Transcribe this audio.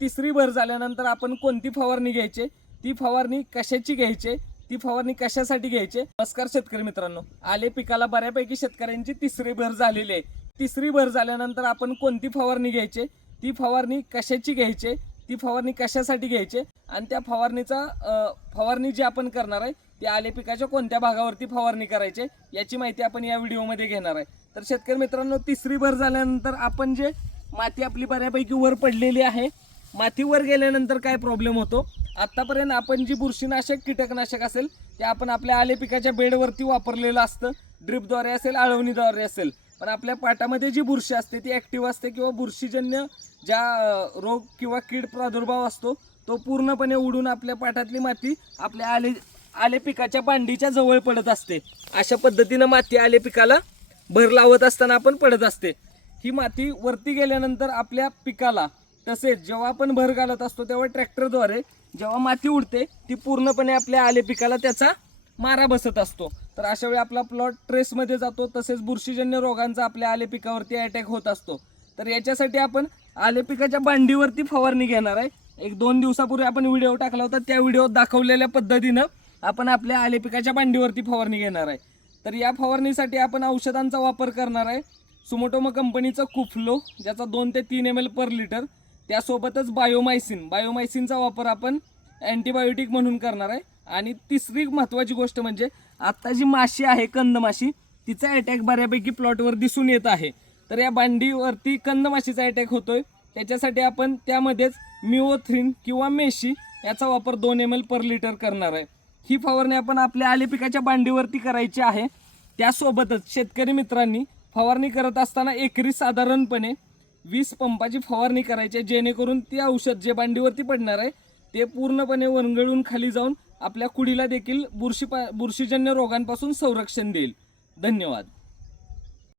तिसरी भर झाल्यानंतर आपण कोणती फवारणी घ्यायची, ती फवारणी कशाची घ्यायची, ती फवारणी कशासाठी घ्यायची। नमस्कार शेतकरी मित्रांनो, आले पिकाला बऱ्यापैकी शेतकऱ्यांची तिसरी भर झालेली आहे। तिसरी भर झाल्यानंतर आपण कोणती फवारणी घ्यायची, ती फवारणी कशाची घ्यायची, ती फवारणी कशासाठी घ्यायची आणि त्या फवारणी जी आपण करणार आहे ती आले पिकाच्या कोणत्या भागावरती फवारणी करायची याची माहिती आपण या व्हिडिओमध्ये घेणार आहे। तर शेतकरी मित्रांनो, तिसरी भर झाल्यानंतर आपण जे माती आपली बऱ्यापैकी वर पडलेली आहे, माती वर गेल्यानंतर काय प्रॉब्लेम होतो, आतापर्यंत आपण जी बुरशीनाशक कीटकनाशक असेल ते आपण आपल्या आले पिकाच्या बेडवरती वापरलेलं असतं, ड्रिपद्वारे असेल आळवणीद्वारे असेल, पण आपल्या पाटामध्ये जी बुरशी असते ती ॲक्टिव्ह असते किंवा बुरशीजन्य ज्या रोग किंवा कीड प्रादुर्भाव असतो तो पूर्णपणे उडून आपल्या पाटातली माती आपल्या आले पिकाच्या बांडीच्या जवळ पडत असते। अशा पद्धतीनं माती आले पिकाला भर लावत असताना आपण पडत असते। ही माती वरती गेल्यानंतर आपल्या पिकाला, तसेच जेव्हा आपण भर घालत असतो तेव्हा ट्रॅक्टरद्वारे जेव्हा माती उडते ती पूर्णपणे आपल्या आले पिकाला त्याचा मारा बसत असतो। तर अशा वेळी आपला प्लॉट ट्रेसमध्ये जातो, तसेच बुरशीजन्य रोगांचा आपल्या आले पिकावरती अटॅक होत असतो। तर याच्यासाठी आपण आले पिकाच्या बांडीवरती फवारणी घेणार आहे। 1-2 दिवसापूर्वी आपण व्हिडिओ टाकला होता, त्या व्हिडिओत दाखवलेल्या पद्धतीनं आपण आपल्या आले पिकाच्या बांडीवरती फवारणी घेणार आहे। तर या फवारणीसाठी आपण औषधांचा वापर करणार आहे। सुमोटोमो कंपनीचं कुफ्लो, ज्याचा 2 ते 3 ml पर लिटर, त्यासोबतच बायोमायसिनचा वापर आपण अँटीबायोटिक म्हणून करणार आहे। आणि तिसरी महत्त्वाची गोष्ट म्हणजे आत्ता जी माशी आहे, कंदमाशी, तिचा अटॅक बऱ्यापैकी प्लॉटवर दिसून येत आहे। तर या बांडीवरती कंदमाशीचा अटॅक होतोय, त्याच्यासाठी आपण त्यामध्येच मिओथ्रिन किंवा मेशी याचा वापर 2 ml पर लिटर करणार आहे। ही फवारणी आपण आपल्या आले पिकाच्या बांडीवरती करायची आहे। त्यासोबतच शेतकरी मित्रांनी फवारणी करत असताना एकरी साधारणपणे 20 पंपाची फवारणी करायची, जेणेकरून ते औषध जे बांडीवरती पडणार आहे ते पूर्णपणे वरंगळून खाली जाऊन आपल्या कुडीला देखील बुरशीजन्य रोगांपासून संरक्षण देईल। धन्यवाद।